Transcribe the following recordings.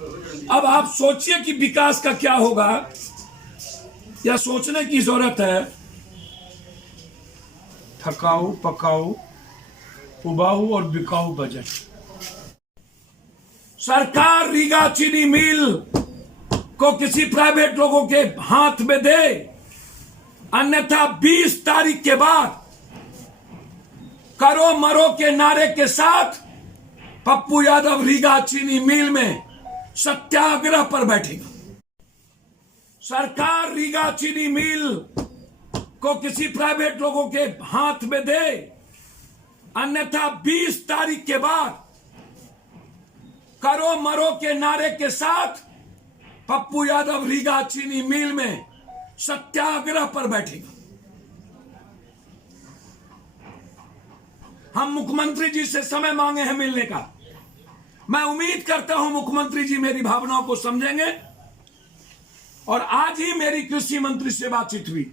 अब आप सोचिए कि विकास का क्या होगा, या सोचने की जरूरत है। थकाऊ, पकाऊ, उबाऊ और बिकाऊ बजट। सरकार रीगा चीनी मिल को किसी प्राइवेट लोगों के हाथ में दे, अन्यथा 20 तारीख के बाद करो मरो के नारे के साथ पप्पू यादव रीगा चीनी मिल में सत्याग्रह पर बैठेगा। सरकार रीगा चीनी मिल को किसी प्राइवेट लोगों के हाथ में दे, अन्यथा 20 तारीख के बाद करो मरो के नारे के साथ पप्पू यादव रीगा चीनी मिल में सत्याग्रह पर बैठेगा। हम मुख्यमंत्री जी से समय मांगे हैं मिलने का। मैं उम्मीद करता हूं मुख्यमंत्री जी मेरी भावनाओं को समझेंगे, और आज ही मेरी कृषि मंत्री से बातचीत हुई।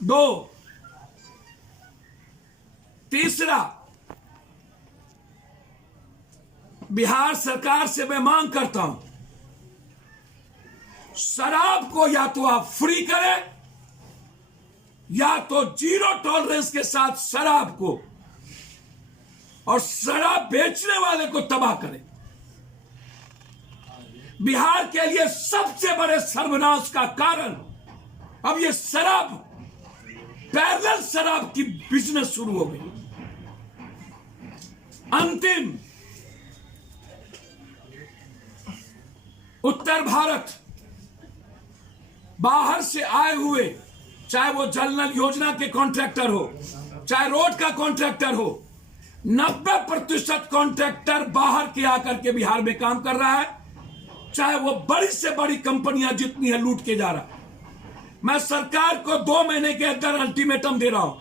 2, तीसरा, बिहार सरकार से मैं मांग करता हूं, शराब को या तो आप फ्री करें, या तो 0 टॉलरेंस के साथ शराब को और शराब बेचने वाले को तबाह करें। बिहार के लिए सबसे बड़े सर्वनाश का कारण अब ये शराब, पैरेलल शराब की बिजनेस शुरू हो गई। अंतिम, उत्तर भारत बाहर से आए हुए, चाहे वो जल नल योजना के कॉन्ट्रैक्टर हो, चाहे रोड का कॉन्ट्रैक्टर हो, 90% कॉन्ट्रैक्टर बाहर के आकर के बिहार में काम कर रहा है। चाहे वो बड़ी से बड़ी कंपनियां जितनी है लूट के जा रहा है। मैं सरकार को 2 महीने के अंदर अल्टीमेटम दे रहा हूं।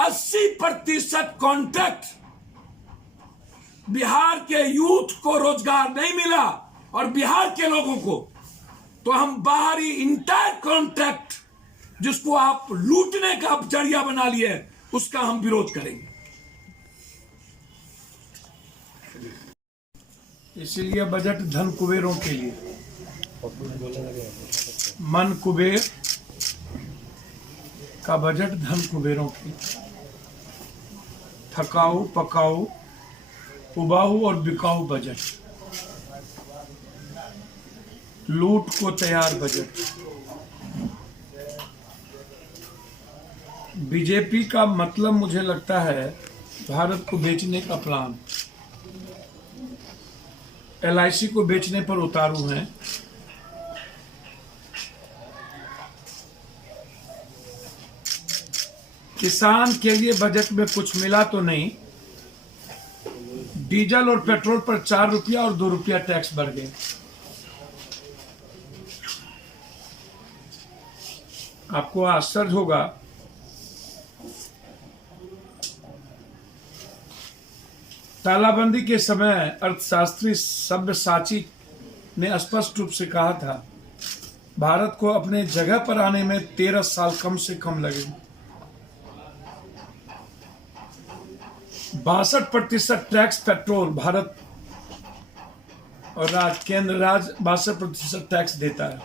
80% कॉन्ट्रैक्ट बिहार के यूथ को रोजगार नहीं मिला और बिहार के लोगों को, तो हम बाहरी इंटायर कॉन्ट्रैक्ट जिसको आप लूटने का जरिया बना लिए, उसका हम विरोध करेंगे। इसीलिए बजट धन कुबेरों के लिए, मन कुबेर का बजट धन कुबेरों के लिए। थकाऊ, पकाऊ, उबाऊ और बिकाऊ बजट। लूट को तैयार बजट। बीजेपी का मतलब मुझे लगता है भारत को बेचने का प्लान। LIC को बेचने पर उतारू हैं। किसान के लिए बजट में कुछ मिला तो नहीं। डीजल और पेट्रोल पर 4 रुपया और 2 रुपया टैक्स बढ़ गए। आपको आश्चर्य होगा, तालाबंदी के समय अर्थशास्त्री सब्यसाची ने स्पष्ट रूप से कहा था, भारत को अपने जगह पर आने में 13 साल कम से कम लगेंगे। 62% टैक्स पेट्रोल भारत और केंद्र राज्य 62% टैक्स देता है।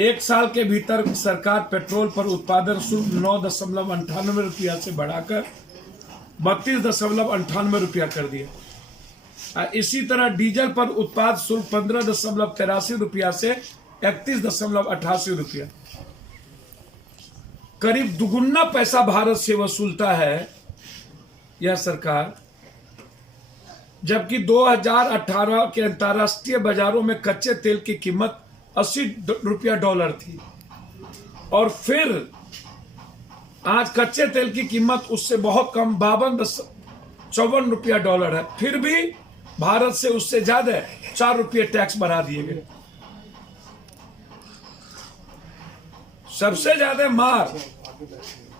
1 साल के भीतर सरकार पेट्रोल पर उत्पादन शुल्क 9.98 रुपया से बढ़ाकर 32.98 रुपया कर दिया। इसी तरह डीजल पर उत्पाद शुल्क 15.83 रुपया से 31.88 रुपया, करीब दुगुना पैसा भारत से वसूलता है यह सरकार। जबकि 2018 के अंतर्राष्ट्रीय बाजारों में कच्चे तेल की कीमत 80 रुपया डॉलर थी, और फिर आज कच्चे तेल की कीमत उससे बहुत कम 52.54 रुपया डॉलर है। फिर भी भारत से उससे ज्यादा 4 रुपये टैक्स बढ़ा दिए गए। सबसे ज्यादा मार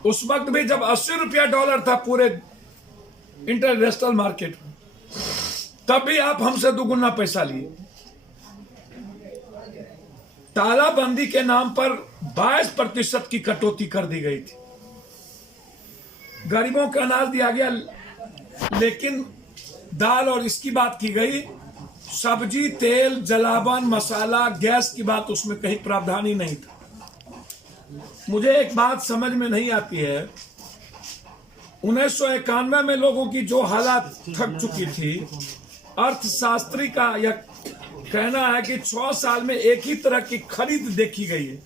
उस वक्त भी जब 80 रुपया डॉलर था पूरे इंटरनेशनल मार्केट में, तब भी आप हमसे दुगुना पैसा लिए। तालाबंदी के नाम पर 22% की कटौती कर दी गई थी। गरीबों को अनाज दिया गया, लेकिन दाल और इसकी बात की गई, सब्जी, तेल, जलावन, मसाला, गैस की बात उसमें कहीं प्रावधान ही नहीं था। मुझे एक बात समझ में नहीं आती है, 1991 में लोगों की जो हालत थक चुकी थी, अर्थशास्त्री का यह कहना है कि 6 साल में एक ही तरह की खरीद देखी गई है,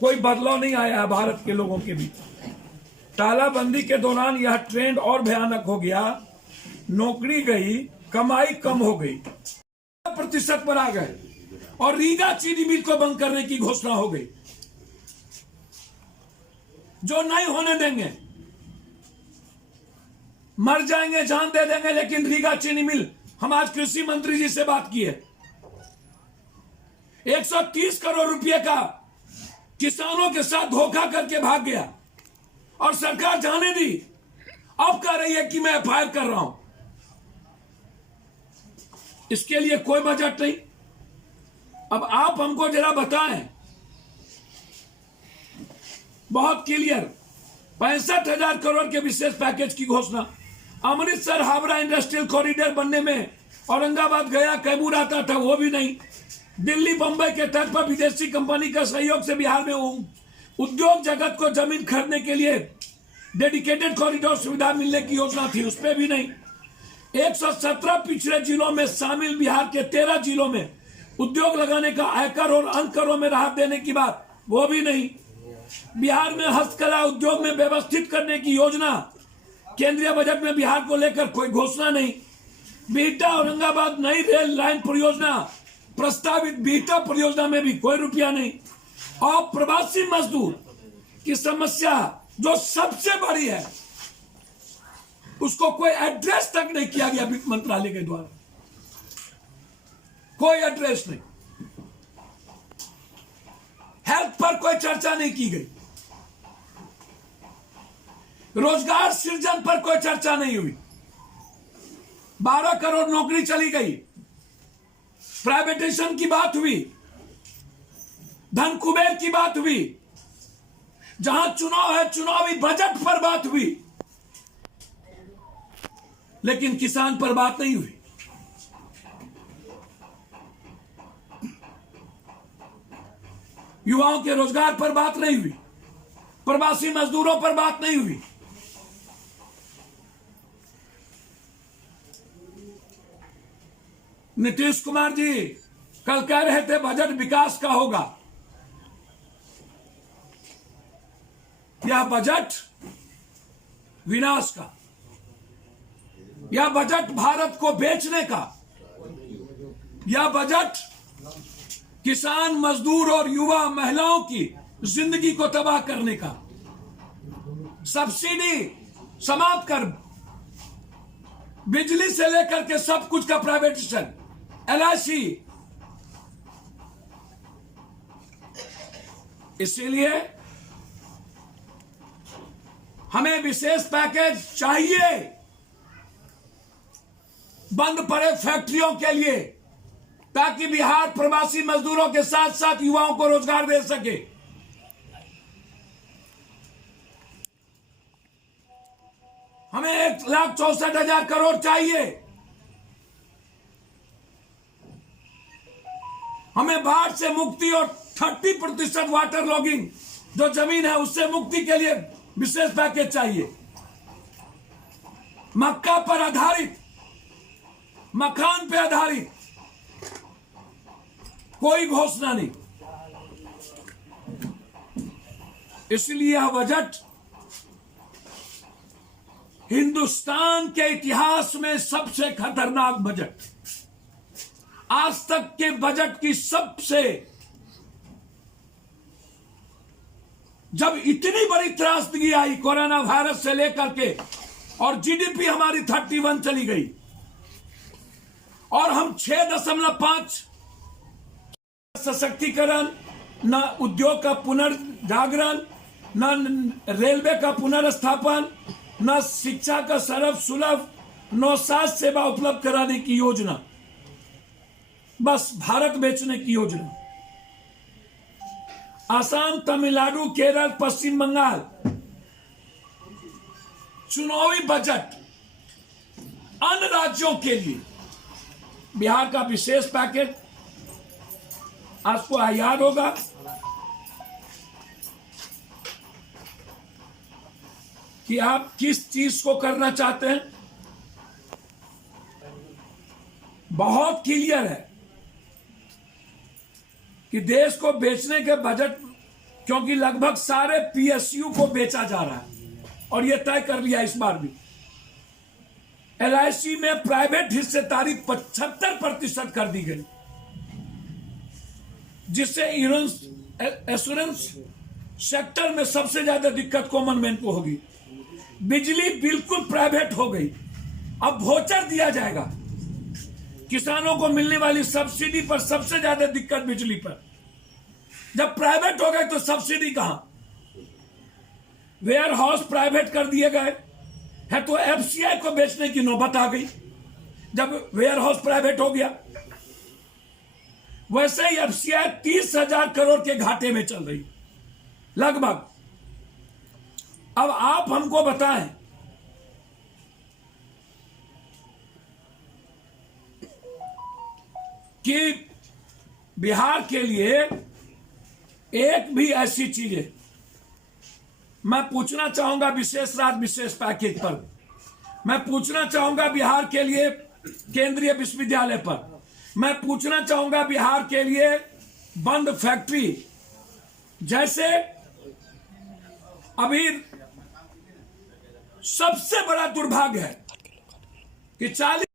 कोई बदलाव नहीं आया है भारत के लोगों के बीच। तालाबंदी के दौरान यह ट्रेंड और भयानक हो गया, नौकरी गई, कमाई कम हो गई, प्रतिशत पर आ गए और रीगा चीनी मिल को बंद करने की घोषणा हो गई, जो नहीं होने देंगे। मर जाएंगे, जान दे देंगे, लेकिन रीगा चीनी मिल, हम आज कृषि मंत्री जी से बात की है, 130 करोड़ रुपए का किसानों के साथ धोखा करके भाग गया और सरकार जाने दी। अब कह रही है कि मैं एफआईआर कर रहा हूं, इसके लिए कोई बजट नहीं। अब आप हमको जरा बताएं, बहुत क्लियर 65,000 करोड़ के विशेष पैकेज की घोषणा, अमृतसर हावड़ा इंडस्ट्रियल कॉरिडोर बनने में औरंगाबाद गया कैमूर आता था, वो भी नहीं। दिल्ली बंबई के तट पर विदेशी कंपनी का सहयोग से बिहार में उद्योग जगत को जमीन खरीदने के लिए डेडिकेटेड कॉरिडोर सुविधा मिलने की योजना थी, उस पर भी नहीं। 117 पिछड़े जिलों में शामिल बिहार के 13 जिलों में उद्योग लगाने का आयकर और अंक करों में राहत देने की बात, वो भी नहीं। बिहार में हस्तकला उद्योग में व्यवस्थित करने की योजना, केंद्रीय बजट में बिहार को लेकर कोई घोषणा नहीं। बिहटा औरंगाबाद नई रेल लाइन परियोजना प्रस्तावित, बिहटा परियोजना में भी कोई रुपया नहीं। और प्रवासी मजदूर की समस्या जो सबसे बड़ी है, उसको कोई एड्रेस तक नहीं किया गया वित्त मंत्रालय के द्वारा, कोई एड्रेस नहीं। हेल्थ पर कोई चर्चा नहीं की गई, रोजगार सृजन पर कोई चर्चा नहीं हुई। 12 करोड़ नौकरी चली गई, प्राइवेटाइजेशन की बात हुई, धन कुबेर की बात हुई, जहां चुनाव है चुनावी बजट पर बात हुई, लेकिन किसान पर बात नहीं हुई। युवाओं के रोजगार पर बात नहीं हुई, प्रवासी मजदूरों पर बात नहीं हुई। नीतीश कुमार जी कल कह रहे थे बजट विकास का होगा, यह बजट विनाश का, यह बजट भारत को बेचने का, यह बजट किसान, मजदूर और युवा महिलाओं की जिंदगी को तबाह करने का। सब्सिडी समाप्त कर, बिजली से लेकर के सब कुछ का प्राइवेटाइजेशन, एलआईसी। इसीलिए हमें विशेष पैकेज चाहिए बंद पड़े फैक्ट्रियों के लिए, ताकि बिहार प्रवासी मजदूरों के साथ साथ युवाओं को रोजगार दे सके। हमें 1,64,000 करोड़ चाहिए। हमें बाढ़ से मुक्ति और 30% वाटर लॉगिंग जो जमीन है उससे मुक्ति के लिए विशेष पैकेज चाहिए। मक्का पर आधारित, मखान पे आधारित कोई घोषणा नहीं। इसलिए यह बजट हिंदुस्तान के इतिहास में सबसे खतरनाक बजट, आज तक के बजट की सबसे, जब इतनी बड़ी त्रासदी आई कोरोना वायरस से लेकर के, और जीडीपी हमारी 31 चली गई, और हम 6.5 सशक्तिकरण, न उद्योग का पुनर्जागरण, न रेलवे का पुनर्स्थापन, न शिक्षा का सरल सुलभ, न स्वास्थ्य सेवा उपलब्ध कराने की योजना, बस भारत बेचने की योजना। आसाम, तमिलनाडु, केरल, पश्चिम बंगाल चुनावी बजट अन्य राज्यों के लिए बिहार का विशेष पैकेज आपको याद होगा। कि आप किस चीज को करना चाहते हैं, बहुत क्लियर है कि देश को बेचने के बजट, क्योंकि लगभग सारे पीएसयू को बेचा जा रहा है और यह तय कर लिया इस बार भी। एलआईसी में प्राइवेट हिस्सेदारी 75% कर दी गई, जिससे एश्योरेंस सेक्टर में सबसे ज्यादा दिक्कत कॉमन मैन को होगी। बिजली बिल्कुल प्राइवेट हो गई, अब वोचर दिया जाएगा। किसानों को मिलने वाली सब्सिडी पर सबसे ज्यादा दिक्कत बिजली पर। जब प्राइवेट हो गए तो सब्सिडी कहां? वेयर हाउस प्राइवेट कर दिए गए है तो एफसीआई को बेचने की नौबत आ गई जब वेयर हाउस प्राइवेट हो गया। वैसे ही एफसीआई 30,000 करोड़ के घाटे में चल रही लगभग। अब आप हमको बताएं कि बिहार के लिए एक भी ऐसी चीजें, मैं पूछना चाहूंगा विशेष राज्य विशेष पैकेज पर, मैं पूछना चाहूंगा बिहार के लिए केंद्रीय विश्वविद्यालय पर, मैं पूछना चाहूंगा बिहार के लिए बंद फैक्ट्री, जैसे अभी सबसे बड़ा दुर्भाग्य है कि 40